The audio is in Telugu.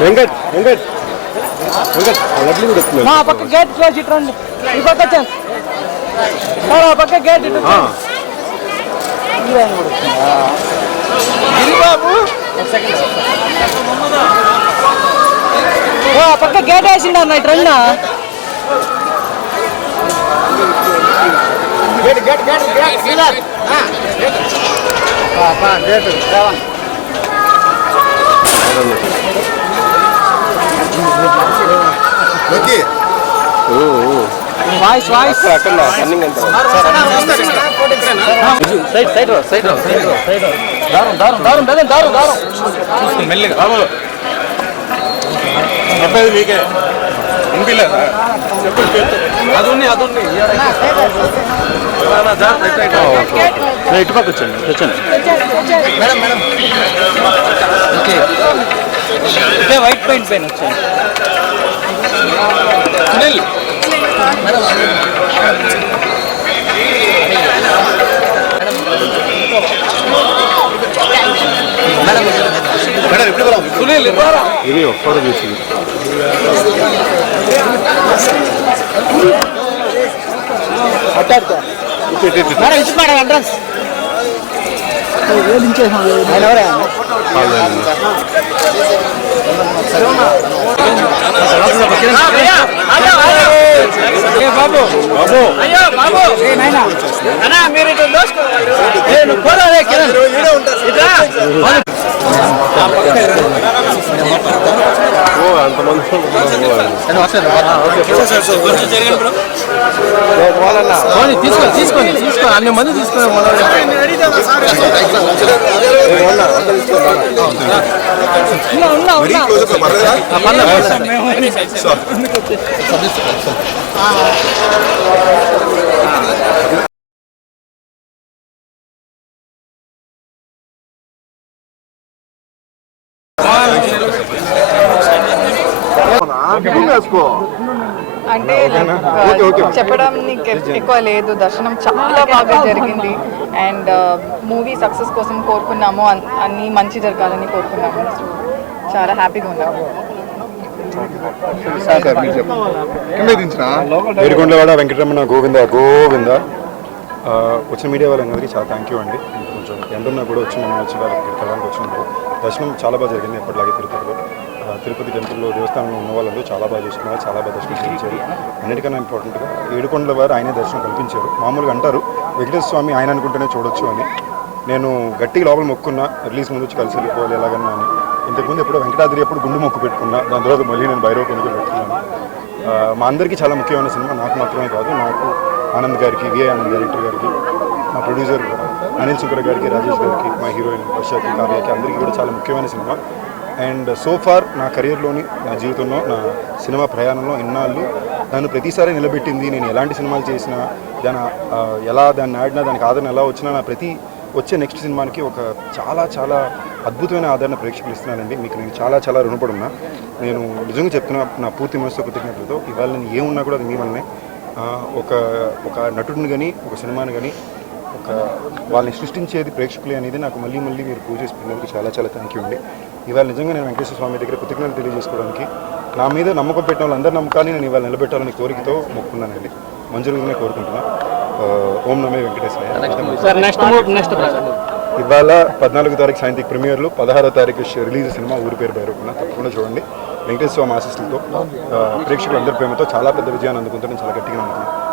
వెంకట్ వెంకట్. వెంకట్ లడ్లు కూడా వస్తున్నారు మా పక్క గేట్ క్లోజ్ ఇటు రండి. ఈ పక్క వచ్చాను సార్ ఆ పక్క గేట్ ఇటు ఆ, గిరిబాబు ఓ, ఆ పక్క గేట్ వేసిండు అన్న ఇటు రండి ఓ, ఓ. Voice voice. అక్కడ రన్నింగ్ అంతా. సైడ్ సైడ్ రా సైడ్ రా సైడ్ రా సైడ్ రా దారం దారం దారం బెదం దారం దారం చెప్పేది మీకే. వినిపించలేదా అది ఉంది అది ఉంది. ఇటు పక్క వచ్చండి వచ్చండి ఓకే ఇదే వైట్ పెయింట్ పెయిన్ వచ్చాయి. ఇది ఒక్కడు చూసింది ఎంట్రన్స్ ఆయన ఎవరే? బాబు బాబు అయ్యో బాబు అన్నా మీరు ఇటు కిరణ్ అన్ని మంది తీసుకొని ఉన్నా ఉన్నా ఉన్నా ఆ, పర్లేదు, పర్లేదు. అంటే చెప్పడం నీకు ఎక్కువ లేదు. దర్శనం చాలా బాగా జరిగింది. అండ్ మూవీ సక్సెస్ కోసం కోరుకున్నాము అన్- అన్ని మంచి జరగాలని కోరుకున్నాము. చాలా హ్యాపీగా ఉన్నాము. ఏడుకొండలవాడ వెంకటరమణ గోవింద గోవింద. వచ్చిన మీడియా వాళ్ళందరికీ చాలా థ్యాంక్ యూ అండి. కొంచెం ఎండున్నా కూడా వచ్చి మేము వచ్చి వాళ్ళకి వెళ్ళడానికి వచ్చినందుకు దర్శనం చాలా బాగా జరిగింది ఎప్పటిలాగే తిరుపతిలో తిరుపతి టెంపుల్లో దేవస్థానంలో ఉన్న వాళ్ళందరూ చాలా బాగా చూసుకున్నారు చాలా బాగా దర్శనం చేయించారు అన్నిటికన్నా ఇంపార్టెంట్గా ఏడుకొండల వారు ఆయనే దర్శనం కల్పించారు. మామూలుగా అంటారు వెంకటేశ్వర స్వామి ఆయన అనుకుంటేనే చూడొచ్చు అని. నేను గట్టిగా లోపల మొక్కున్నా రిలీజ్ ముందు వచ్చి కలిసి వెళ్ళిపోవాలి ఎలాగన్నా అని. ఇంతకుముందు ఎప్పుడు వెంకటాద్రి ఎప్పుడు గుండు మొక్కు పెట్టుకున్నా దాని తర్వాత మళ్ళీ నేను భైరవ కొనుగోలు పెట్టుకున్నాను. మా అందరికీ చాలా ముఖ్యమైన సినిమా నాకు మాత్రమే కాదు నాకు ఆనంద్ గారికి విఐ ఆనంద్ డైరెక్టర్ గారికి మా ప్రొడ్యూసర్ అనిల్ శుక్ర గారికి రాజేష్ గారికి మా హీరోయిన్ వర్షాకి కావ్యకి అందరికీ కూడా చాలా ముఖ్యమైన సినిమా. అండ్ సో ఫార్ నా కెరియర్లోని నా జీవితంలో నా సినిమా ప్రయాణంలో ఇన్నాళ్ళు నన్ను ప్రతిసారి నిలబెట్టింది నేను ఎలాంటి సినిమాలు చేసినా దాని ఎలా దాన్ని ఆడినా దానికి ఆదరణ ఎలా వచ్చినా నా ప్రతి వచ్చే నెక్స్ట్ సినిమాకి ఒక చాలా చాలా అద్భుతమైన ఆదరణ ప్రేక్షకులు ఇస్తున్నానండి మీకు నేను చాలా చాలా రుణపడున్నా. నేను నిజంగా చెప్తున్నా నా పూర్తి మనసుతో కృతజ్ఞతలతో ఇవాళ నేను ఏమున్నా కూడా అది మీ వల్లనే. ఒక ఒక నటుడిని కానీ ఒక సినిమాని కానీ ఒక వాళ్ళని సృష్టించేది ప్రేక్షకులే అనేది నాకు మళ్ళీ మళ్ళీ మీరు పూజ చేసుకున్నందుకు చాలా చాలా థ్యాంక్ యూ అండి. ఇవాళ నిజంగా నేను వెంకటేశ్వర స్వామి దగ్గర కృతజ్ఞతలు తెలియజేసుకోవడానికి నా మీద నమ్మకం పెట్టిన వాళ్ళందరి నమ్మకాన్ని నేను ఇవాళ నిలబెట్టాలని కోరికతో మొక్కున్నానండి. మంజులుగానే కోరుకుంటున్నా. ఆ, ఓం నమే వెంకటేశ్వర ఇవాళ పద్నాలుగో తారీఖు సాయంత్రం ప్రీమియర్లు పదహారో తారీఖు రిలీజ్ సినిమా ఊరి పేరు భైరవకున్న తప్పకుండా చూడండి. వెంకటేశ్వర స్వామి ఆశీస్సులతో ఆ, ప్రేక్షకులందరి ప్రేమతో చాలా పెద్ద విజయాన్ని అందుకుంటే నేను చాలా గట్టిగా నమ్ముతున్నాను